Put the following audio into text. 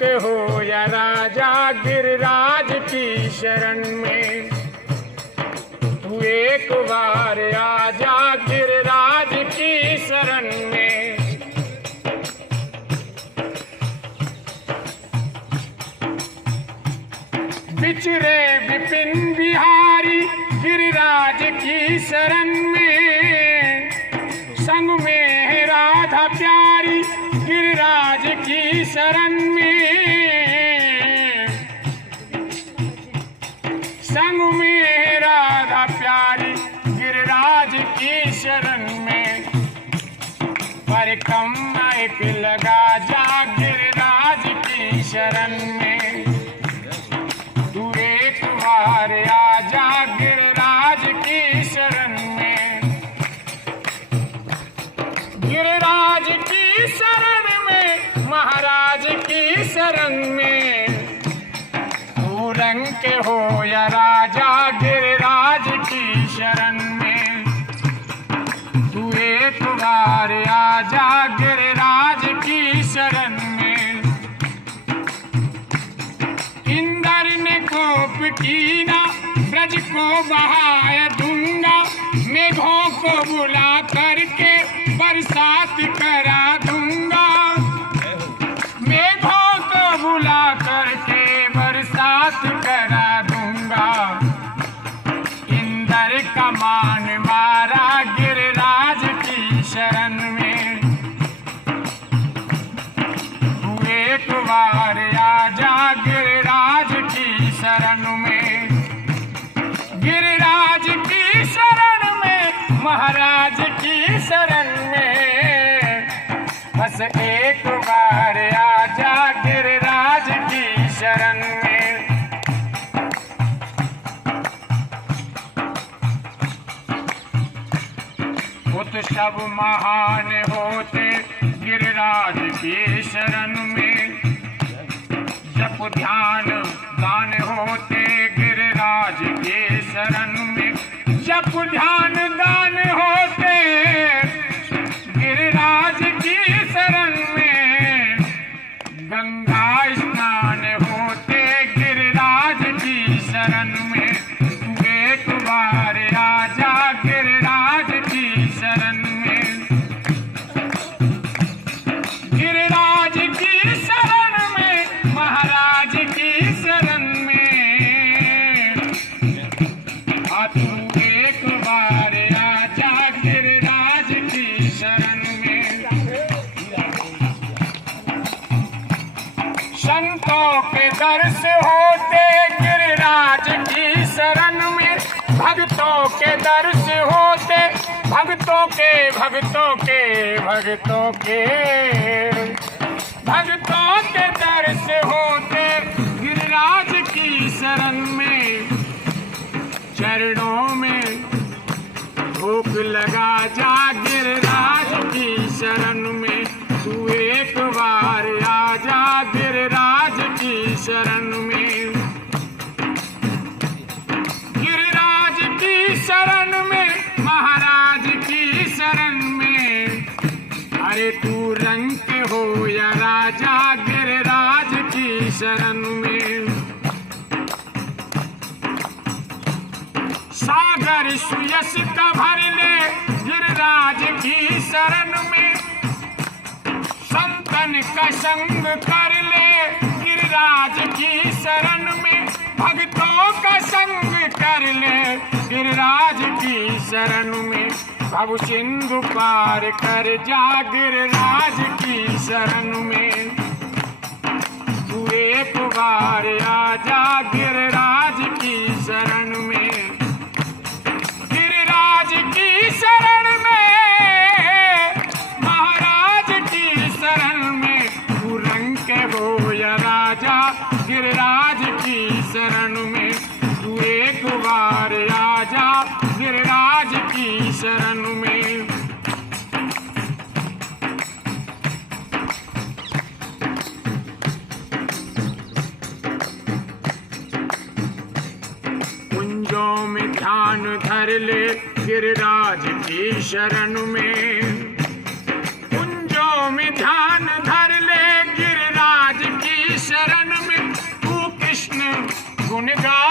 रंक हो या राजा गिरिराज की शरण में, तू एक बार आजा गिरिराज की शरण में। बिछड़े विपिन बिहारी गिरिराज की शरण में, संग में है राधा प्यारी गिरिराज की शरण में, संग में है राधा प्यारी गिरिराज की शरण में। परिक्रमा एक लगा जा गिरिराज की शरण में, तू एक बार आजा गिरिराज की शरण में। गिरिराज की शरण में, महाराज की शरण में, तू रंक हो या राजा गिरिराज की शरण में, तू एक बार आजा गिरिराज की शरण में। इंद्र ने कोप कीना ब्रज को बहाया दूंगा, मेघों को बुला करके बरसात करा दूंगा, मेघों को बुला करके बरसात करा दूंगा। इंद्र का मान मारा गिरिराज की शरण में, तू एक बार आजा गिरिराज की शरण में। गिरिराज की शरण में, महाराज की शरण में, बस एक बार आजा गिरिराज की शरण में। पुत सब महान होते गिरिराज की शरण में, जप ध्यान दान होते गिरिराज के शरण में, जप ध्यान दान होते गिरिराज की शरण में, गंगा स्नान होते गिरिराज की शरण में, तू एक बार आजा गिरिराज की शरण में। गिरिराज की शरण में, महाराज की शरण में, तू एक बार आजा गिरिराज की शरण में। संतों के दर्श होते गिरिराज की शरण में, भक्तों के दर्श होते, भक्तों के भक्तों के भक्तों के भक्तों के दर्श होते गिरिराज की शरण में। चरणों में धूप लगा जा गिरिराज की शरण में, तू एक बार आजा गिरिराज की शरण में। गिरिराज की शरण में, महाराज की शरण में, अरे तू रंक हो या राजा गिरिराज की शरण में। सागर सुयस का भर ले गिरिराज की शरण में, संतन का संग कर ले गिरिराज की शरण में, भक्तों का संग कर ले गिरिराज की शरण में। भव सिंधु पार कर जा गिरिराज की शरण में, तू एक बार आजा गिरिराज की शरण में। गिरिराज की शरण में, महाराज की शरण में, तू रंक हो या राजा गिरिराज की शरण में, तू एक बार आजा गिरिराज की शरण में। कुंजों में ध्यान धर ले गिरिराज की शरण में, कुंजों में ध्यान धर ले गिरिराज की शरण गुण गा